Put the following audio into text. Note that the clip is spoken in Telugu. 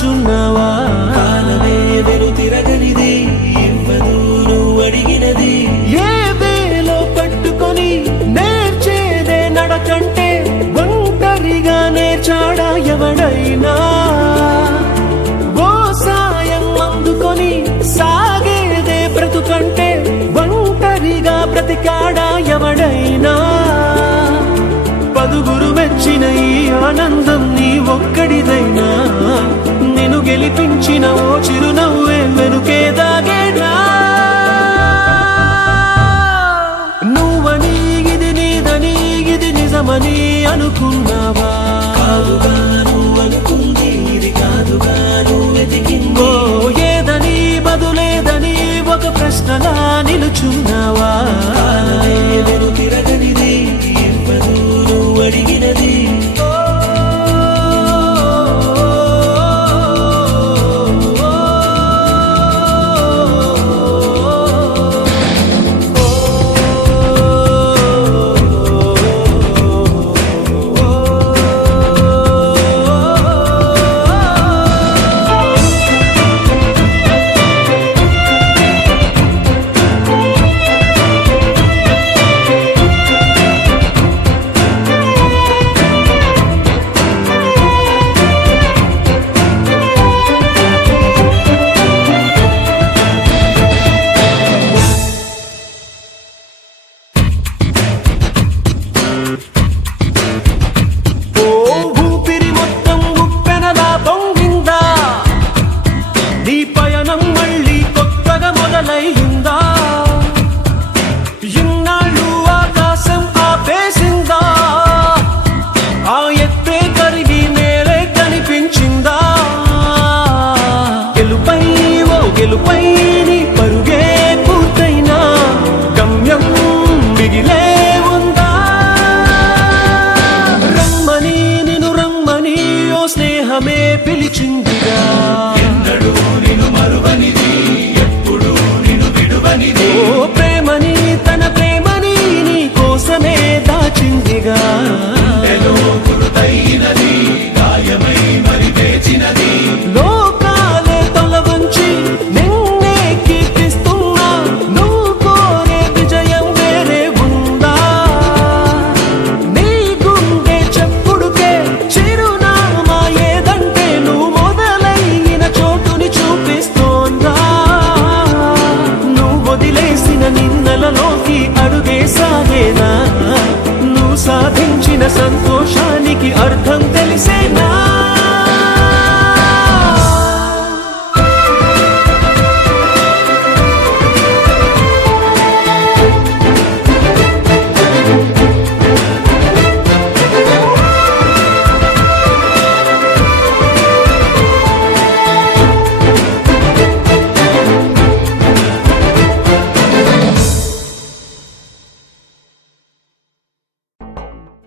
అనుచున్నావా? కాలమే వెను తిరగనిది, ఇవ్వదు నువ్వు అడిగినది. ఏ వేలో పట్టుకొని నేర్చేదే నడకంటే ఒంటరిగా నేర్చాడా ఎవడైనా? ఓ సాయం అందుకొని సాగేదే బ్రతుకంటే ఒంటరిగా బ్రతికాడా ఎవడైనా? పదుగురు మెచ్చిన ఈ ఆనందం నీ ఒక్కడిదైనా? నిన్ను గెలిపించిన ఓ చిరునవ్వే వెనుకే దాగేనా? నువ్వని ఇది నీదని ఇది నిజమని అనుకున్నావా? కాదుగా నువ్వు అనుకుంది, ఇది కాదుగా నువ్వు వెతికింది. ఓ ఏదని బదులేదని ఒక ప్రశ్నలా నిలుచున్నావా? వెను తిరగనిది, ఇవ్వదు నువ్వు అడిగినది. గెలుపై నీ పరుగే పూర్తైనా గమ్యం మిగిలే ఉందా? రమ్మని నిన్ను రమ్మని ఓ స్నేహమే పిలిచిందిగా. ఎన్నడూ నిన్ను మరువనిది, ఎప్పుడు నిన్ను విడువనిది. ఓ ప్రేమని తన ప్రేమని నీ కోసమే దాచిందిగా. గురుతైనది గాయమై మరి వేచినది. లోకాలే తొలవంచి నిన్నే కీర్తిస్తున్నా, నువ్వు కోరే విజయం వేరే ఉందా? నీ గుండె చెప్పుడుకే చిరునామా ఏదంటే నువ్వు మొదలైన చోటుని చూపిస్తోందా? నువ్వు వదిలేసిన నిన్నలలోకి అడుగే సాగేనా? నువ్వు సాధించిన సంతోషానికి అర్థం తెలిసేనా?